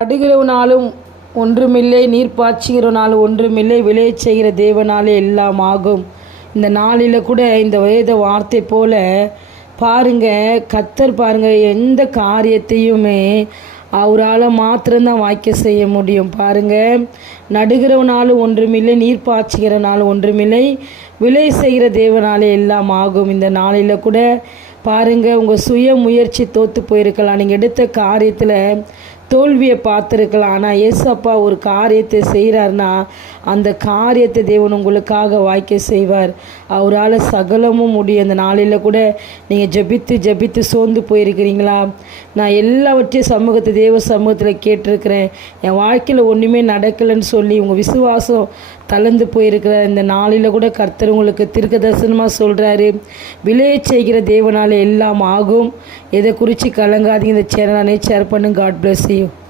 நடுகிறவனாலும் ஒன்றுமில்லை, நீர் பாய்ச்சுகிறவனாலும் ஒன்றுமில்லை, விளையச் செய்கிற தேவனாலே எல்லாம் ஆகும். இந்த நாளில் கூட இந்த வேத வார்த்தை போல பாருங்க, கர்த்தர் பாருங்க, எந்த காரியத்தையுமே அவரால் மாத்திரம்தான் வாய்க்க செய்ய முடியும். பாருங்க, நடுகிறவனாலும் ஒன்றுமில்லை, நீர் பாய்ச்சுகிறனாலும் ஒன்றுமில்லை, விளை செய்கிற தேவனாலே எல்லாம் ஆகும். இந்த நாளில் கூட பாருங்க, உங்கள் சுய முயற்சி தோற்று போயிருக்கலாம், நீங்கள் எடுத்த காரியத்தில் தோல்வியை பார்த்துருக்கலாம். ஆனால் ஏசப்பா ஒரு காரியத்தை செய்கிறார்னா அந்த காரியத்தை தேவன் உங்களுக்காக வாய்க்க செய்வார். அவரால் சகலமும் முடியும். அந்த நாளில் கூட நீங்கள் ஜெபித்து சோர்ந்து போயிருக்கிறீங்களா? நான் எல்லாவற்றையும் தேவ சமூகத்தில் கேட்டிருக்கிறேன், என் வாழ்க்கையில் ஒன்றுமே நடக்கலைன்னு சொல்லி உங்கள் விசுவாசம் தளர்ந்து போயிருக்கிற இந்த நாளில் கூட கர்த்தர் உங்களுக்கு தீர்க்க தரிசனமாக சொல்கிறாரு, விளையச் செய்கிற தேவனால் எல்லாம் ஆகும். எதை குறித்து கலங்காதீங்க. இந்த சேனலை ஷேர் பண்ணுங்க. God bless you.